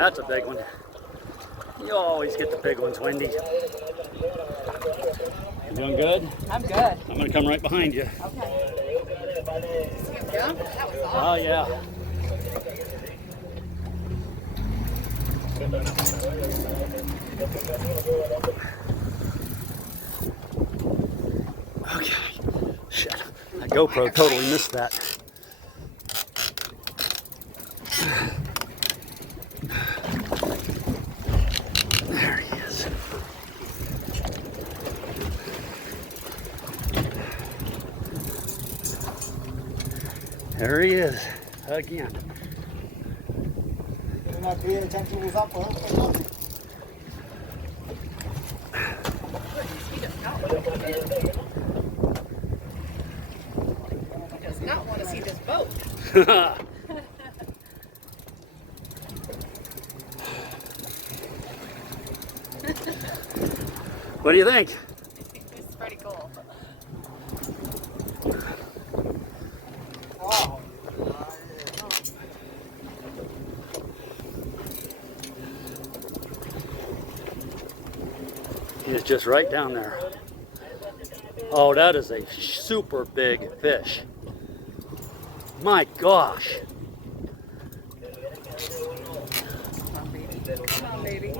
That's a big one. You always get the big ones, Wendy. You doing good? I'm good. I'm gonna come right behind you. Okay. See him jump? That was awesome. Oh yeah. Okay. Shit. That GoPro totally missed that. There he is. There he is again. You're not paying attention to his upper. He does not want to see this boat. What do you think? It's pretty cool. Wow. He's just right down there. Oh, that is a super big fish. My gosh. Come on, baby. Come on, baby.